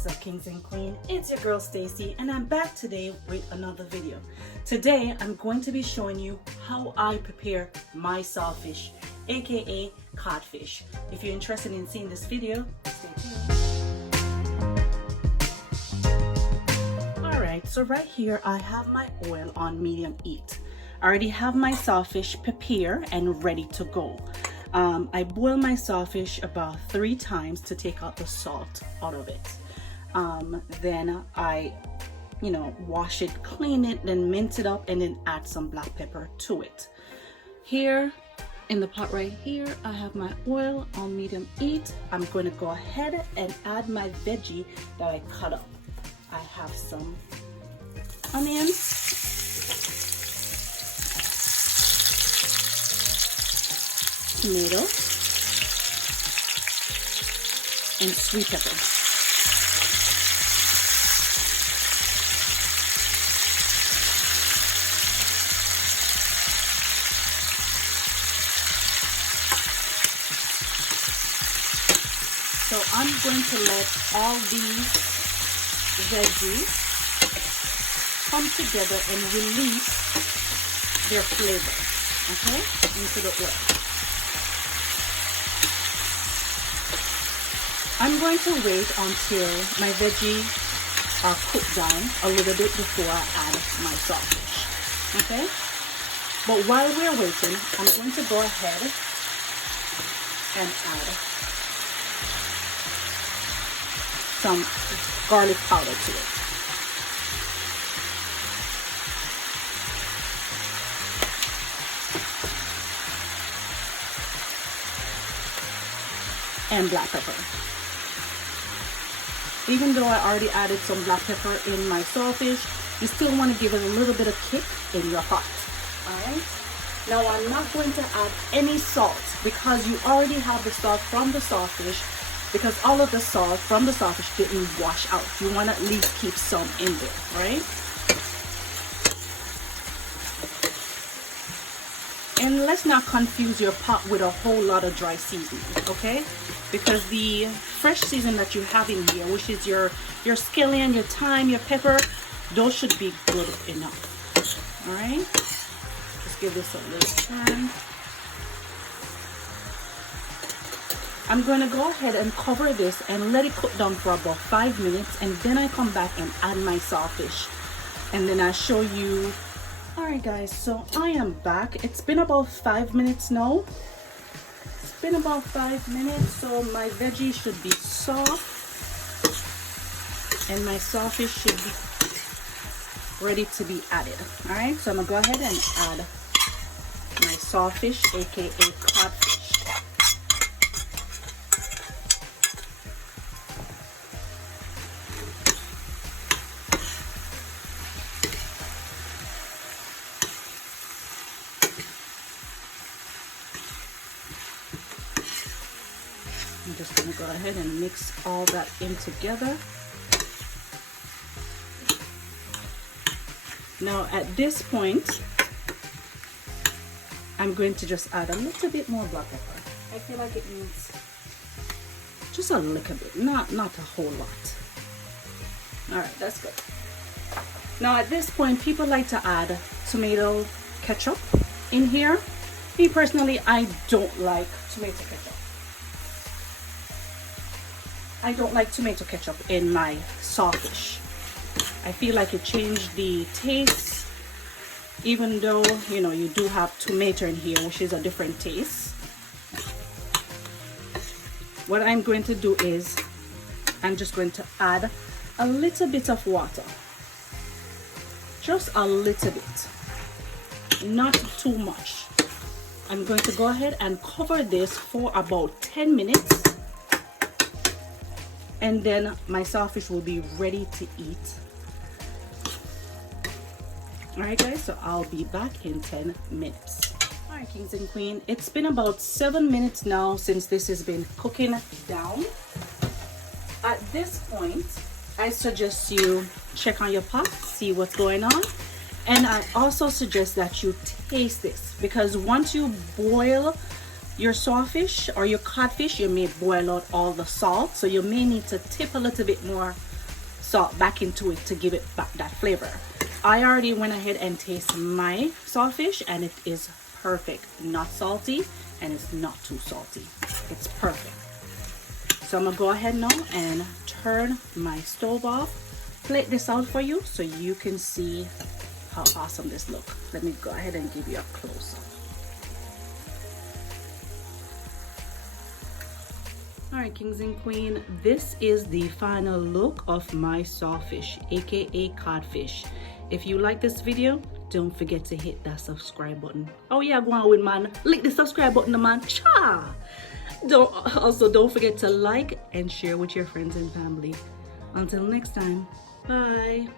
What's up, kings and queens? It's your girl Stacy, and I'm back today with another video. Today I'm going to be showing you how I prepare my sawfish, aka codfish. If you're interested in seeing this video, stay tuned. Alright, so right here I have my oil on medium heat. I already have my sawfish prepared and ready to go. I boil my sawfish about 3 times to take out the salt out of it. Then I, wash it, clean it, then mince it up, and then add some black pepper to it. Here in the pot right here, I have my oil on medium heat. I'm going to go ahead and add my veggie that I cut up. I have some onions, tomato, and sweet pepper. So I'm going to let all these veggies come together and release their flavor, okay, into the oil. I'm going to wait until my veggies are cooked down a little bit before I add my sawfish, okay? But while we're waiting, I'm going to go ahead and add some garlic powder to it. And black pepper. Even though I already added some black pepper in my sawfish, you still want to give it a little bit of kick in your pot. Alright? Now I'm not going to add any salt because you already have the salt from the sawfish, because all of the salt from the sawfish didn't wash out. You want to at least keep some in there, right? And let's not confuse your pot with a whole lot of dry seasoning, okay? Because the fresh season that you have in here, which is your scallion, your thyme, your pepper, those should be good enough. All right, just give this a little turn. I'm going to go ahead and cover this and let it cook down for about 5 minutes, and then I come back and add my sawfish, and then I show you. All right, guys, so I am back. It's been about 5 minutes now. Been about 5 minutes, so my veggie should be soft and my sawfish should be ready to be added. All right, so I'm gonna go ahead and add my sawfish, aka codfish. I'm just going to go ahead and mix all that in together. Now at this point, I'm going to just add a little bit more black pepper. I feel like it needs just a little bit, not a whole lot. All right, that's good. Now at this point, people like to add tomato ketchup in here. Me personally, I don't like tomato ketchup. I don't like tomato ketchup in my sawfish. I feel like it changed the taste, even though, you do have tomato in here, which is a different taste. What I'm going to do is, I'm just going to add a little bit of water. Just a little bit. Not too much. I'm going to go ahead and cover this for about 10 minutes. And then my sawfish will be ready to eat. All right, guys, so I'll be back in 10 minutes. All right, kings and queens, it's been about 7 minutes now since this has been cooking down. At this point, I suggest you check on your pot, see what's going on. And I also suggest that you taste this, because once you boil your sawfish or your codfish, you may boil out all the salt, so you may need to tip a little bit more salt back into it to give it back that flavor. I already went ahead and tasted my sawfish and it is perfect. Not salty and it's not too salty. It's perfect. So I'm gonna go ahead now and turn my stove off, plate this out for you so you can see how awesome this looks. Let me go ahead and give you a close-up. Alright, kings and queen, this is the final look of my sawfish, aka codfish. If you like this video, don't forget to hit that subscribe button. Oh yeah, go on with man, click the subscribe button, man. Cha! Don't forget to like and share with your friends and family. Until next time, bye.